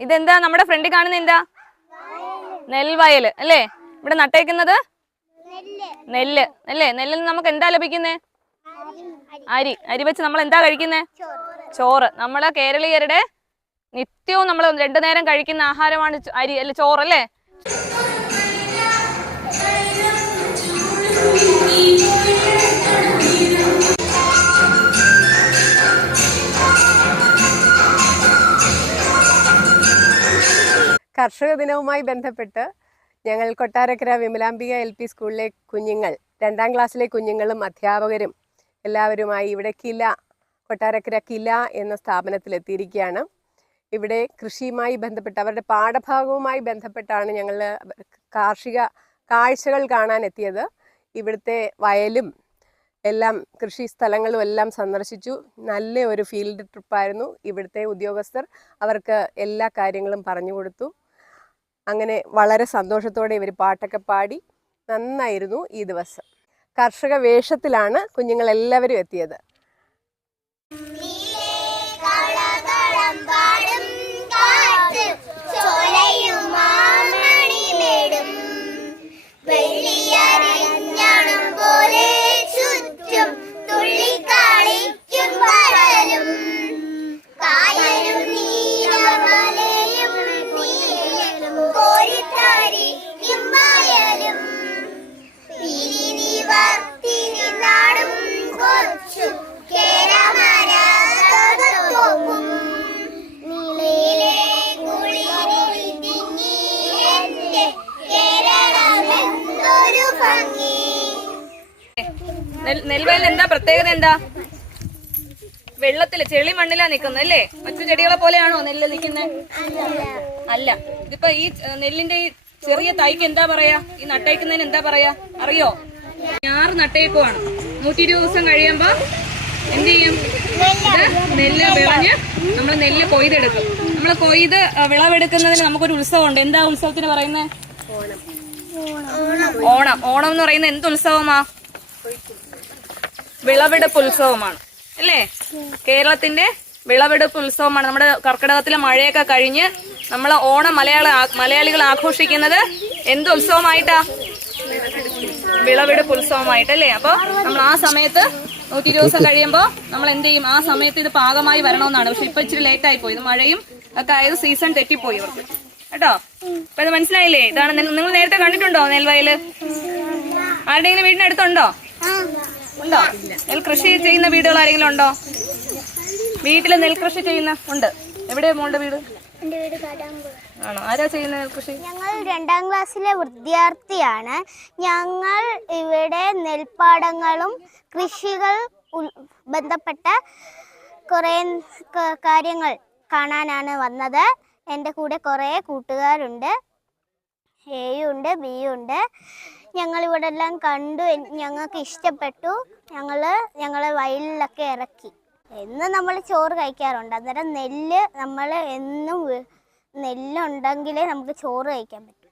ഇതെന്താ? നമ്മുടെ ഫ്രണ്ടിൽ കാണുന്ന എന്താ? നെൽവയൽ അല്ലേ? ഇവിടെ നട്ടേക്കുന്നത്? നെല്ല് അല്ലേ? നെല്ലിൽ നിന്ന് നമുക്ക് എന്താ ലഭിക്കുന്നേ? അരി. അരി വെച്ച് നമ്മൾ എന്താ കഴിക്കുന്നേ? ചോറ്. നമ്മളെ കേരളീയരുടെ നിത്യവും നമ്മൾ രണ്ടു നേരം കഴിക്കുന്ന ആഹാരമാണ് അരി അല്ലെ ചോറ് അല്ലേ? കർഷക ദിനവുമായി ബന്ധപ്പെട്ട് ഞങ്ങൾ കൊട്ടാരക്കര വിമലാംബിക എൽ പി സ്കൂളിലെ കുഞ്ഞുങ്ങൾ രണ്ടാം ക്ലാസ്സിലെ കുഞ്ഞുങ്ങളും അധ്യാപകരും എല്ലാവരുമായി ഇവിടെ കില കൊട്ടാരക്കര കില എന്ന സ്ഥാപനത്തിലെത്തിയിരിക്കുകയാണ്. ഇവിടെ കൃഷിയുമായി ബന്ധപ്പെട്ട് അവരുടെ പാഠഭാഗവുമായി ബന്ധപ്പെട്ടാണ് ഞങ്ങൾ കാർഷിക കാഴ്ചകൾ കാണാൻ എത്തിയത് ഇവിടുത്തെ വയലും എല്ലാം കൃഷി സ്ഥലങ്ങളും എല്ലാം സന്ദർശിച്ചു. നല്ല ഒരു ഫീൽഡ് ട്രിപ്പായിരുന്നു ഇവിടുത്തെ ഉദ്യോഗസ്ഥർ. അവർക്ക് എല്ലാ കാര്യങ്ങളും പറഞ്ഞു കൊടുത്തു. അങ്ങനെ വളരെ സന്തോഷത്തോടെ ഇവർ പാട്ടൊക്കെ പാടി നന്നായിരുന്നു ഈ ദിവസം. കർഷക വേഷത്തിലാണ് കുഞ്ഞുങ്ങളെല്ലാവരും എത്തിയത്. നെൽവയലിന് എന്താ പ്രത്യേകത എന്താ? വെള്ളത്തിൽ ചെളി മണ്ണിലാ നിക്കുന്നത് അല്ലേ? മറ്റു ചെടികളെ പോലെയാണോ നെല്ല് നിക്കുന്നത് അല്ല. ഇതിപ്പോ ഈ നെല്ലിന്റെ ഈ ചെറിയ തൈക്ക് എന്താ പറയാ? ഈ നട്ടയക്കുന്നതിന് എന്താ പറയാ? അറിയോ? ഞാറ് നട്ടയക്കുവാണ്. നൂറ്റി ഇരുപത് ദിവസം കഴിയുമ്പോ എന്ത് ചെയ്യും? നെല്ല് വിളഞ്ഞ് നമ്മൾ നെല്ല് കൊയ്തെടുക്കും. നമ്മൾ കൊയ്ത് വിളവെടുക്കുന്നതിന് നമുക്കൊരു ഉത്സവമുണ്ട്. എന്താ ഉത്സവത്തിന് പറയുന്നത് ഓണം. ഓണം എന്ന് പറയുന്നത് എന്ത് ഉത്സവമാ? വിളവെടുപ്പ് ഉത്സവമാണ്. അല്ലേ? കേരളത്തിന്റെ വിളവെടുപ്പ് ഉത്സവമാണ്. നമ്മുടെ കർക്കിടകത്തിലെ മഴയൊക്കെ കഴിഞ്ഞ് നമ്മൾ ഓണം മലയാള മലയാളികൾ ആഘോഷിക്കുന്നത് എന്ത് ഉത്സവമായിട്ടാ? വിളവെടുപ്പ് ഉത്സവമായിട്ട് അല്ലേ? അപ്പൊ നമ്മൾ ആ സമയത്ത് നൂറ്റി ഇരുപത് ദിവസം കഴിയുമ്പോൾ നമ്മൾ എന്ത് ചെയ്യും? ആ സമയത്ത് ഇത് പാകമായി വരണമെന്നാണ്. പക്ഷെ ഇപ്പൊ ഇച്ചിരി ലേറ്റ് ആയി പോയി. മഴയും ഒക്കെ ആയത് സീസൺ തെറ്റിപ്പോയി അവർക്ക് കേട്ടോ? അപ്പൊ ഇത് മനസ്സിലായില്ലേ? ഇതാണ് നിങ്ങൾ നേരത്തെ കണ്ടിട്ടുണ്ടോ നെൽവയൽ? ആരുടെയെങ്കിലും വീടിനടുത്തുണ്ടോ? ഉണ്ടോ? നെൽകൃഷി ചെയ്യുന്ന വീടുകൾ ആരെങ്കിലും ഉണ്ടോ? വീട്ടിൽ നെൽകൃഷി ചെയ്യുന്ന ഉണ്ട്. എവിടെ മോളുടെ വീട്? ആണോ? ആരാ ചെയ്യുന്ന നെൽകൃഷി? ഞങ്ങൾ രണ്ടാം ക്ലാസ്സിലെ വിദ്യാർത്ഥിയാണ് ഞങ്ങൾ ഇവിടെ നെൽപ്പാടങ്ങളും കൃഷികൾ ബന്ധപ്പെട്ട കുറേ കാര്യങ്ങൾ കാണാനാണ് വന്നത്. എന്റെ കൂടെ കുറേ കൂട്ടുകാരുണ്ട്. എയും ഉണ്ട് ബി ഉണ്ട് ഞങ്ങൾ ഇവിടെ എല്ലാം കണ്ടു ഞങ്ങൾക്ക് ഇഷ്ടപ്പെട്ടു. ഞങ്ങൾ ഞങ്ങളെ വയലിലൊക്കെ ഇറക്കി. എന്നും നമ്മൾ ചോറ് കഴിക്കാറുണ്ട്. അന്നേരം നെല്ല് നമ്മൾ എന്നും നെല്ലുണ്ടെങ്കിലേ നമുക്ക് ചോറ് കഴിക്കാൻ പറ്റൂ.